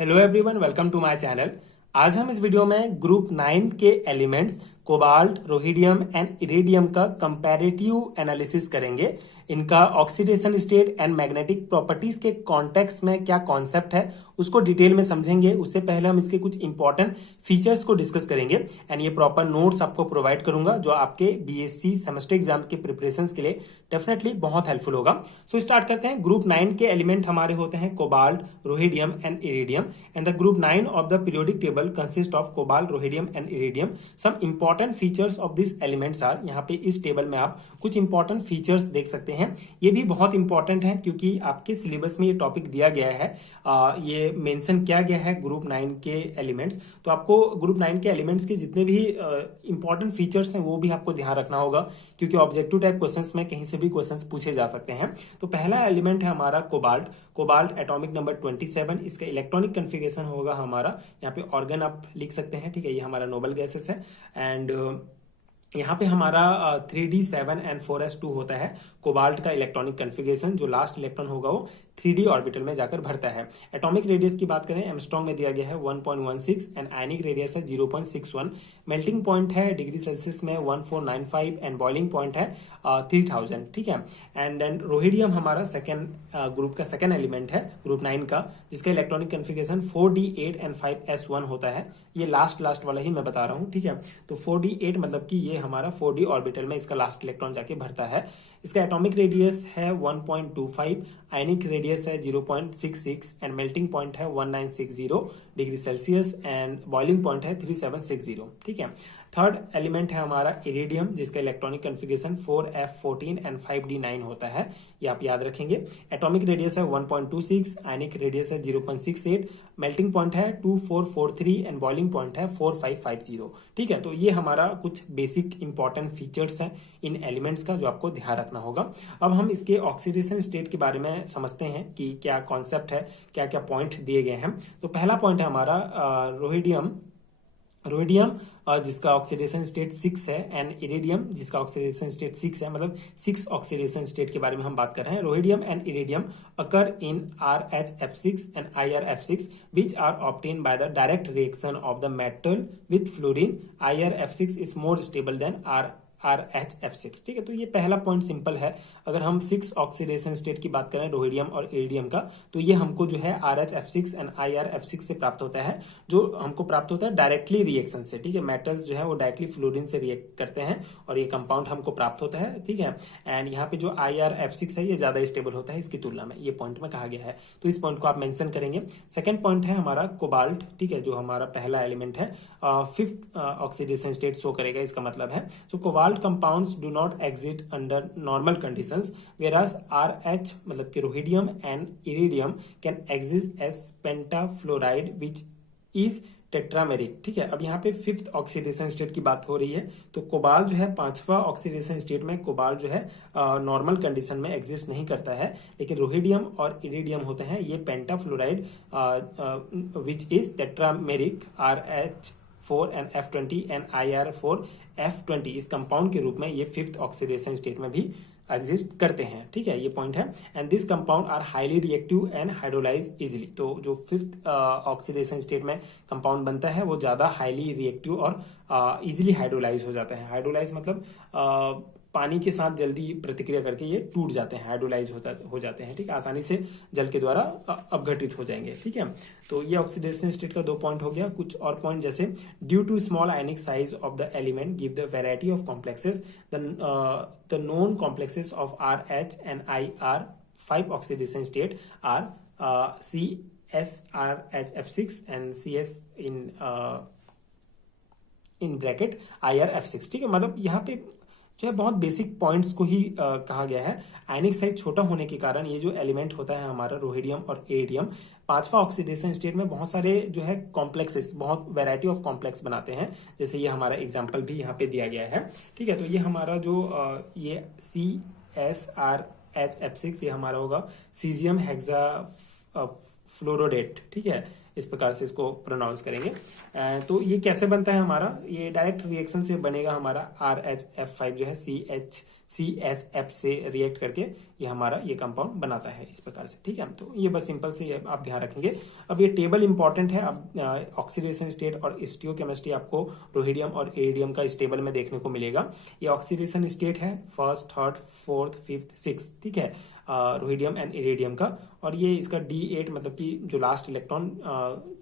Hello everyone, welcome to my channel. आज हम इस वीडियो में ग्रुप 9 के elements cobalt, rhodium and iridium का कंपैरेटिव एनालिसिस करेंगे। इनका oxidation state and magnetic properties के कॉन्टेक्स्ट में क्या कॉन्सेप्ट है उसको डिटेल में समझेंगे। उससे पहले हम इसके कुछ इंपॉर्टेंट फीचर्स को डिस्कस करेंगे एंड ये प्रॉपर नोट्स आपको प्रोवाइड करूंगा जो आपके बीएससी सेमेस्टर एग्जाम के प्रिपरेशन के लिए डेफिनेटली बहुत हेल्पफुल होगा। सो स्टार्ट करते हैं। ग्रुप 9 के एलिमेंट हमारे होते हैं cobalt, rhodium and iridium and the group 9 of the periodic table consist of cobalt, rhodium and iridium. Some important features of this elements are, यहाँ पे इस टेबल में आप कुछ इंपॉर्टेंट फीचर्स देख सकते हैं। ये भी बहुत इंपॉर्टेंट है क्योंकि आपके सिलेबस में ये टॉपिक दिया गया है, ये मेंशन किया गया है ग्रुप 9 के एलिमेंट्स। तो आपको ग्रुप 9 के एलिमेंट्स के जितने भी इंपॉर्टेंट फीचर्स हैं वो भी आपको ध्यान रखना होगा क्योंकि ऑब्जेक्टिव टाइप क्वेश्चंस में कहीं से भी क्वेश्चंस पूछे जा सकते हैं। तो पहला एलिमेंट है हमारा कोबाल्ट। कोबाल्ट एटॉमिक नंबर 27, इसका इलेक्ट्रॉनिक कन्फिगरेशन होगा हमारा, यहाँ पे ऑर्गन आप लिख सकते हैं, ठीक है। ये हमारा नोबल गैसेस है एंड यहाँ पे हमारा 3d7 एंड 4s2 होता है। कोबाल्ट का इलेक्ट्रॉनिक कन्फिगरेशन, जो लास्ट इलेक्ट्रॉन होगा वो 3d ऑर्बिटल में जाकर भरता है। एटॉमिक रेडियस की बात करें, एमस्ट्रॉन्ग में दिया गया है 1.16 एंड आयनिक रेडियस है 0.61। मेल्टिंग पॉइंट है डिग्री सेल्सियस में 1495 एंड बॉइलिंग पॉइंट है 3000, ठीक है। एंड देन रोहिडियम हमारा सेकेंड ग्रुप का सेकेंड एलिमेंट है ग्रुप 9 का, जिसका electronic configuration 4d8 and 5s1 होता है। ये लास्ट वाला ही मैं बता रहा हूँ, ठीक है। तो 4d8 मतलब कि ये हमारा 4d ऑर्बिटल में इसका लास्ट इलेक्ट्रॉन जाके भरता है। इसका एटॉमिक रेडियस है 1.25, आयनिक रेडियस है 0.66 एंड मेल्टिंग पॉइंट है 1960 degree Celsius and boiling point है 3760, ठीक है। थर्ड एलिमेंट है हमारा इरिडियम, जिसका electronic configuration 4f14 and 5d9 होता है, ये आप याद रखेंगे। एटॉमिक रेडियस है 1.26, आयनिक रेडियस है 0.68, मेल्टिंग पॉइंट है 2443 एंड बॉइलिंग पॉइंट है 4550, ठीक है। तो ये हमारा कुछ बेसिक इंपॉर्टेंट फीचर्स हैं इन एलिमेंट्स का जो आपको ध्यान रखना होगा। अब हम इसके ऑक्सीडेशन स्टेट के बारे में समझते हैं कि क्या कॉन्सेप्ट है, क्या क्या पॉइंट दिए गए हैं। तो पहला पॉइंट है हमारा रोहिडियम जिसका ऑक्सीडेशन स्टेट 6 है एंड इरिडियम जिसका ऑक्सीडेशन स्टेट 6 है, मतलब 6 ऑक्सीडेशन स्टेट के बारे में हम बात कर रहे हैं। Rhodium and iridium occur in RHF6 and IRF6 which are obtained by the direct reaction of the metal with fluorine. IRF6 is more stable than RHF6, ठीक है। तो ये पहला पॉइंट सिंपल है। अगर हम 6 ऑक्सीडेशन स्टेट की बात करें रोहिडियम और इरिडियम का, तो ये हमको जो है RHF6 एंड IRF6 से प्राप्त होता है, जो हमको प्राप्त होता है डायरेक्टली रिएक्शन से, ठीक है। मेटल्स जो है वो डायरेक्टली फ्लोरीन से रिएक्ट करते हैं और ये कंपाउंड हमको प्राप्त होता है, ठीक है। एंड यहाँ पे जो IRF6 है ये ज्यादा स्टेबल होता है इसकी तुलना में, ये पॉइंट में कहा गया है, तो इस पॉइंट को आप मेंशन करेंगे। सेकेंड पॉइंट है हमारा कोबाल्ट, ठीक है, जो हमारा पहला एलिमेंट है, 5th ऑक्सीडेशन स्टेट शो करेगा, इसका मतलब है। सो cobalt compounds do not exist under normal conditions, whereas RH मतलब कि rhodium and iridium can exist as pentafluoride which is tetrameric, ठीक है। अब यहाँ पे 5th ऑक्सीडेशन स्टेट की बात हो रही है, तो कोबाल्ट जो है 5वां ऑक्सीडेशन स्टेट में कोबाल्ट जो है नॉर्मल कंडीशन में एग्जिस्ट नहीं करता है, लेकिन रोहिडियम और इरिडियम होते हैं ये pentafluoride which is tetrameric RH4 and F20 and IR4 F20 इस कंपाउंड के रूप में ये 5th ऑक्सीडेशन स्टेट में भी एग्जिस्ट करते हैं, ठीक है, ये पॉइंट है। And this compound are highly reactive and hydrolyse easily. तो जो 5th ऑक्सीडेशन स्टेट में कंपाउंड बनता है वो ज्यादा हाईली रिएक्टिव और इजिली हाइड्रोलाइज हो जाता है। हाइड्रोलाइज मतलब पानी के साथ जल्दी प्रतिक्रिया करके ये टूट जाते हैं, हाइड्रोलाइज हो जाते हैं, ठीक है, आसानी से जल के द्वारा अपघटित हो जाएंगे, ठीक है। तो ये ऑक्सीडेशन स्टेट का 2 पॉइंट हो गया। कुछ और पॉइंट जैसे due to small ionic size of the element give the variety of complexes, the known complexes of RH and IR5 oxidation state are CSRHF6 and CS in bracket IRF6, ठीक है। मतलब यहाँ पे जो है बहुत बेसिक पॉइंट्स को ही कहा गया है। आयनिक साइज छोटा होने के कारण ये जो एलिमेंट होता है हमारा रोहिडियम और इरिडियम 5वां ऑक्सीडेशन स्टेट में बहुत सारे जो है कॉम्प्लेक्सेस, बहुत वैरायटी ऑफ कॉम्प्लेक्स बनाते हैं, जैसे ये हमारा एग्जांपल भी यहाँ पे दिया गया है, ठीक है। तो ये हमारा जो ये CSRHF6 ये हमारा होगा सीजियम हेक्सा फ्लोरोडेट, ठीक है, इस प्रकार से इसको प्रोनाउंस करेंगे। तो ये कैसे बनता है हमारा, ये डायरेक्ट रिएक्शन से बनेगा हमारा RHF5 जो है CSF से रिएक्ट करके ये हमारा ये कंपाउंड बनाता है इस प्रकार से, ठीक है। तो ये बस सिंपल से ये आप ध्यान रखेंगे। अब ये टेबल इंपॉर्टेंट है। अब ऑक्सीडेशन स्टेट और स्टीरियोकेमिस्ट्री आपको रोहिडियम और इरिडियम का इस टेबल में देखने को मिलेगा। ये ऑक्सीडेशन स्टेट है first, third, fourth, fifth, six, ठीक है, रोहिडियम एंड इरिडियम का। और ये इसका D8 मतलब कि जो लास्ट इलेक्ट्रॉन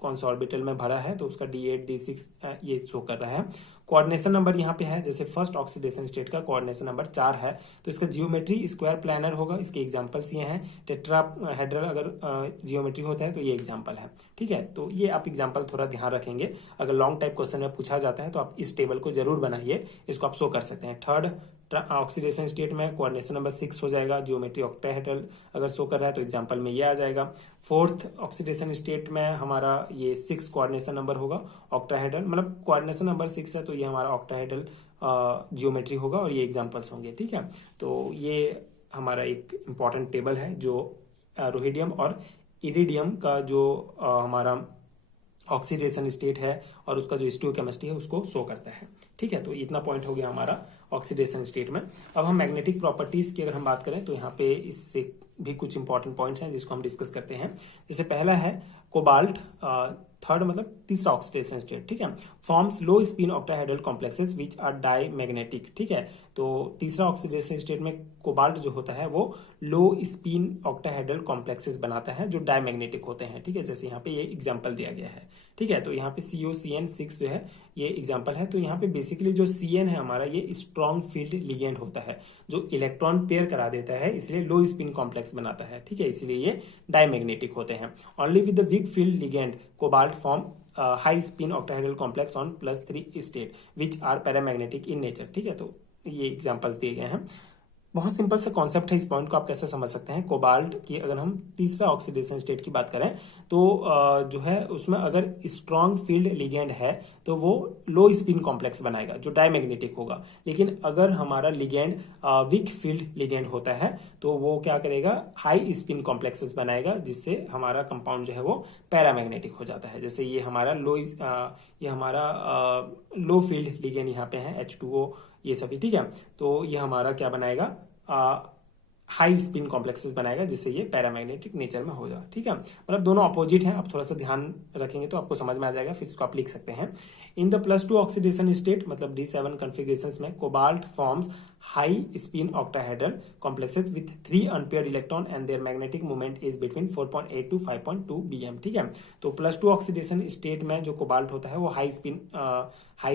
कौन सा ऑर्बिटल में भरा है तो उसका D8 D6 ये शो कर रहा है। कोऑर्डिनेशन नंबर यहाँ पे है, जैसे फर्स्ट ऑक्सीडेशन स्टेट का कोऑर्डिनेशन नंबर 4 है तो इसका जियोमेट्री स्क्वायर प्लानर होगा। इसके एग्जांपल्स ये हैं। टेट्राहेड्रल अगर जियोमेट्री होता है तो ये एग्जांपल है, ठीक है। तो ये आप एग्जांपल थोड़ा ध्यान रखेंगे। अगर लॉन्ग टाइप क्वेश्चन में पूछा जाता है तो आप इस टेबल को जरूर बनाइए, इसको आप शो कर सकते हैं। थर्ड ऑक्सीडेशन स्टेट में कोऑर्डिनेशन नंबर 6 हो जाएगा। जियोमेट्री ऑक्टाहेड्रल अगर शो कर रहा है तो एग्जांपल में ये आ जाएगा। फोर्थ ऑक्सीडेशन स्टेट में हमारा ये 6 कोऑर्डिनेशन नंबर होगा ऑक्टाहेड्रल, मतलब कोऑर्डिनेशन नंबर 6 है तो ये हमारा ऑक्टाहेड्रल जियोमेट्री होगा और ये एग्जांपल्स होंगे, ठीक है। तो ये हमारा एक इंपॉर्टेंट टेबल है जो रोहिडियम और इरिडियम का जो हमारा ऑक्सीडेशन स्टेट है और उसका जो स्टीरियोकेमिस्ट्री है उसको शो करता है, ठीक है। तो इतना पॉइंट हो गया हमारा ऑक्सीडेशन स्टेट में। अब हम मैग्नेटिक प्रॉपर्टीज की अगर हम बात करें तो यहाँ पे इससे भी कुछ इंपॉर्टेंट पॉइंट्स हैं जिसको हम डिस्कस करते हैं। जैसे पहला है कोबाल्ट, थर्ड मतलब तीसरा ऑक्सीडेशन स्टेट, ठीक है, forms low spin octahedral complexes which are diamagnetic, ठीक है। तो तीसरा ऑक्सीडेशन स्टेट में कोबाल्ट जो होता है वो लो स्पिन ऑक्टाहेड्रल कॉम्प्लेक्सेस बनाता है जो डाई मैग्नेटिक होते हैं, ठीक है। जैसे यहाँ पे ये एग्जाम्पल दिया गया है, ठीक है। तो यहाँ पे COCN6 जो है ये एग्जाम्पल है। तो यहाँ पे बेसिकली जो CN है हमारा ये स्ट्रॉन्ग फील्ड लिगेंड होता है जो इलेक्ट्रॉन पेयर करा देता है, इसलिए लो स्पिन कॉम्प्लेक्स बनाता है, ठीक है, इसलिए ये डायमैग्नेटिक होते हैं। Only with the weak field ligand cobalt form high spin octahedral complex on +3 state which are paramagnetic in nature, ठीक है। तो ये एग्जाम्पल्स दिए गए हैं। बहुत सिंपल सा कॉन्सेप्ट है, इस पॉइंट को आप कैसे समझ सकते हैं। कोबाल्ट की अगर हम तीसरा ऑक्सीडेशन स्टेट की बात करें तो जो है उसमें अगर स्ट्रॉन्ग फील्ड लिगेंड है तो वो लो स्पिन कॉम्प्लेक्स बनाएगा जो डायमैग्नेटिक होगा। लेकिन अगर हमारा लिगेंड वीक फील्ड लिगेंड होता है तो वो क्या करेगा, हाई स्पिन कॉम्प्लेक्सेस बनाएगा जिससे हमारा कंपाउंड जो है वो पैरामैग्नेटिक हो जाता है। जैसे ये हमारा लो फील्ड लिगेंड यहाँ पे है H2O ये सभी, ठीक है। तो ये हमारा क्या बनाएगा, हाई स्पिन कॉम्प्लेक्सेस बनाएगा जिससे ये पैरामैग्नेटिक नेचर में हो जाए, ठीक है। मतलब दोनों अपोजिट हैं, आप थोड़ा सा ध्यान रखेंगे तो आपको समझ में आ जाएगा। फिर इसको आप लिख सकते हैं। इन द +2 ऑक्सीडेशन स्टेट मतलब D7 कॉन्फ़िगरेशंस में cobalt forms high spin octahedral complexes with 3 unpaired electron and their magnetic moment is between 4.8 to 5.2 bm, ठीक है। तो +2 ऑक्सीडेशन स्टेट में जो कोबाल्ट होता है वो हाई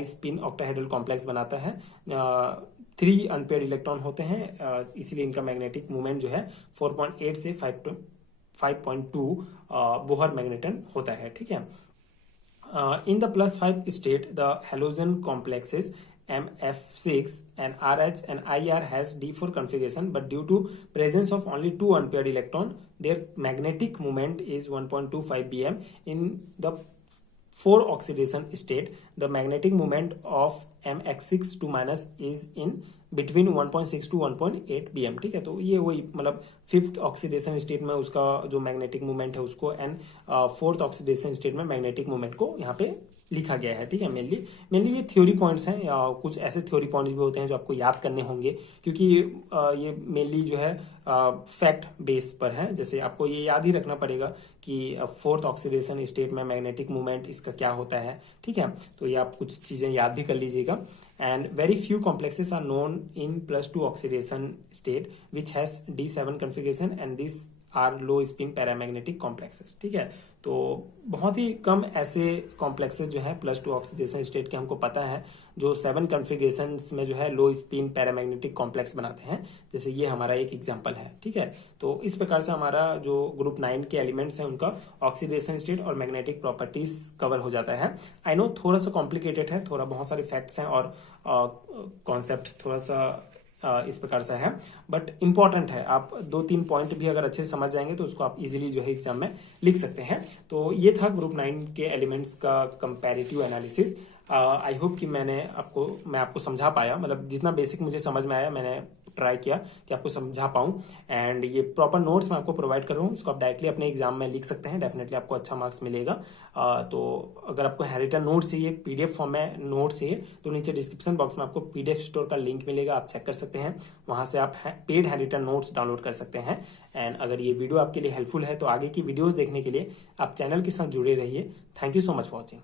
स्पिन ऑक्टाहेड्रल कॉम्प्लेक्स बनाता है। 3 अनपेयर्ड इलेक्ट्रॉन होते हैं, इसलिए इनका मैग्नेटिक मोमेंट जो है 4.8 से 5.2 बोहर मैग्नेटन होता है, ठीक है। In the +5 state, the halogen complexes MF6 and RH and IR has D4 configuration, but due to presence of only 2 unpaired electron, their magnetic moment is 1.25 bm. In the 4 oxidation state, the magnetic moment of MX6 to minus is in between 1.6 to 1.8 bm, ठीक है। तो ये वही मतलब 5th oxidation state में उसका जो magnetic movement है उसको एंड 4th ऑक्सीडेशन स्टेट में मैग्नेटिक मूवमेंट को यहाँ पे लिखा गया है, ठीक है। मेनली ये थ्योरी पॉइंट्स हैं या कुछ ऐसे थ्योरी पॉइंट्स भी होते हैं जो आपको याद करने होंगे क्योंकि ये मेनली जो है फैक्ट बेस पर है। जैसे आपको ये याद ही रखना पड़ेगा कि 4th ऑक्सीडेशन स्टेट में मैग्नेटिक मूवमेंट इसका क्या होता है, ठीक है। तो ये आप कुछ चीजें याद भी कर लीजिएगा। And very few complexes are known in +2 oxidation state which has D7 configuration and this are low spin paramagnetic complexes, ठीक है। तो बहुत ही कम ऐसे कॉम्प्लेक्सेस जो है +2 ऑक्सीडेशन स्टेट के हमको पता है जो 7 कॉन्फ़िगरेशंस में जो है लो स्पिन पैरामैग्नेटिक कॉम्प्लेक्स बनाते हैं, जैसे ये हमारा एक एग्जांपल है, ठीक है। तो इस प्रकार से हमारा जो ग्रुप 9 के एलिमेंट्स हैं उनका ऑक्सीडेशन स्टेट और मैग्नेटिक प्रॉपर्टीज कवर हो जाता है। आई नो थोड़ा सा कॉम्प्लिकेटेड है, थोड़ा बहुत सारे फैक्ट्स हैं और कॉन्सेप्ट थोड़ा सा इस प्रकार से है बट इंपॉर्टेंट है। आप 2-3 पॉइंट भी अगर अच्छे से समझ जाएंगे तो उसको आप इजीली जो है एग्जाम में लिख सकते हैं। तो ये था ग्रुप 9 के एलिमेंट्स का कंपैरेटिव एनालिसिस। आई होप कि मैं आपको समझा पाया, मतलब जितना बेसिक मुझे समझ में आया मैंने ट्राई किया कि आपको समझा पाऊं। एंड ये प्रॉपर नोट्स मैं आपको प्रोवाइड कर रहा हूँ, इसको आप डायरेक्टली अपने एग्जाम में लिख सकते हैं, डेफिनेटली आपको अच्छा मार्क्स मिलेगा। तो अगर आपको हैंडरिटन नोट चाहिए, पीडीएफ फॉर्म में नोट चाहिए, तो नीचे डिस्क्रिप्शन बॉक्स में आपको पीडीएफ स्टोर का लिंक मिलेगा, आप चेक कर सकते हैं, वहां से आप पेड हैंडरिटन नोट्स डाउनलोड कर सकते हैं। एंड अगर ये वीडियो आपके लिए हेल्पफुल है तो आगे की वीडियोस देखने के लिए आप चैनल के साथ जुड़े रहिए। Thank you so much for watching.